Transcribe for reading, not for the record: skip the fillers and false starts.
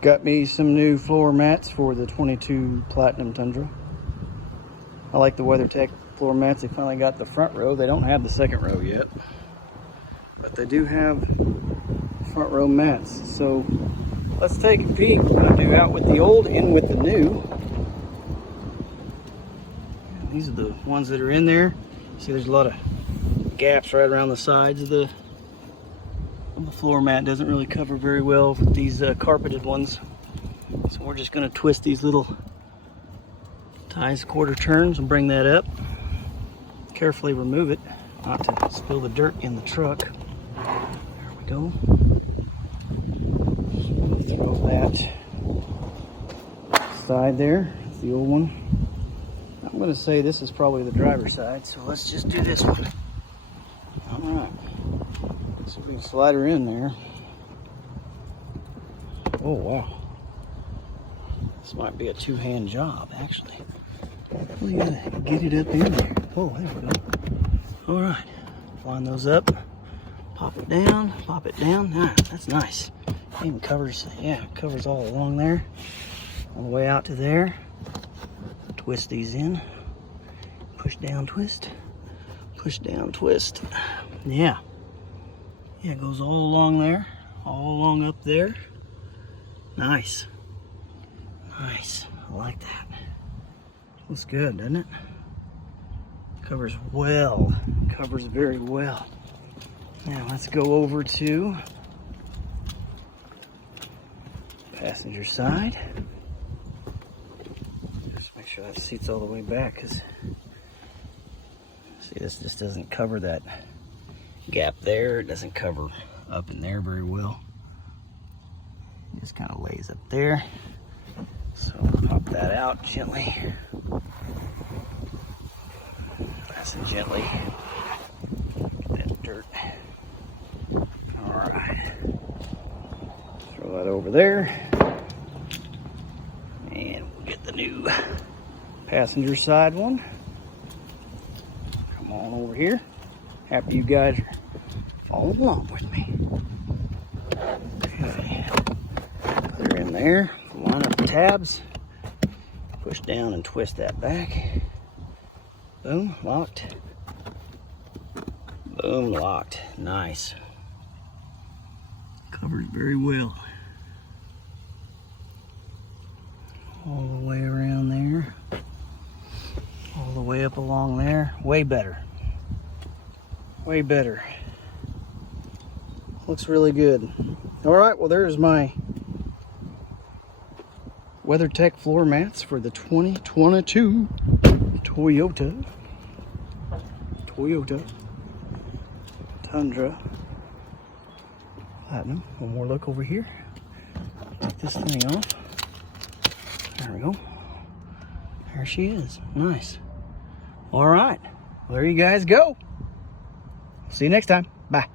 Got me some new floor mats for the 22 Platinum Tundra. I like the WeatherTech floor mats. They finally got the front row. They don't have the second row yet, but they do have front row mats. So let's take a peek. We're going to do out with the old, in with the new. And these are the ones that are in there. See, there's a lot of gaps right around the sides of the floor mat. Doesn't really cover very well with these carpeted ones. So we're just going to twist these little ties quarter turns and bring that up. Carefully remove it, not to spill the dirt in the truck. There we go. Throw that side there. That's the old one. I'm going to say this is probably the driver's side, so let's just do this one. All right. So we can slide her in there. Oh, wow. This might be a two-hand job, actually. We gotta get it up in there. Oh, there we go. All right. Line those up. Pop it down. Pop it down. Ah, that's nice. Even covers, yeah, covers all along there. All the way out to there. Twist these in. Push down, twist. Push down, twist. Yeah. Yeah, it goes all along there. All along up there. Nice. Nice. I like that. Looks good, doesn't it? Covers well. Covers very well. Now let's go over to passenger side. Just make sure that seat's all the way back, because see, this just doesn't cover that gap there. It doesn't cover up in there very well. It just kind of lays up there. So pop that out gently. Nice and gently. Get that dirt. Alright. Throw that over there. And we'll get the new passenger side one. Come on over here. Happy you guys are following along with me. Okay. Put her in there. Line up the tabs, push down and twist that back. Boom, locked. Boom, locked. Nice. Covered very well. All the way around there. All the way up along there. Way better. Way better. Looks really good. All right, well, there's my WeatherTech floor mats for the 2022 Toyota Tundra Platinum. One more look over here. Take this thing off. There we go. There she is. Nice. All right. Well, there you guys go. See you next time. Bye.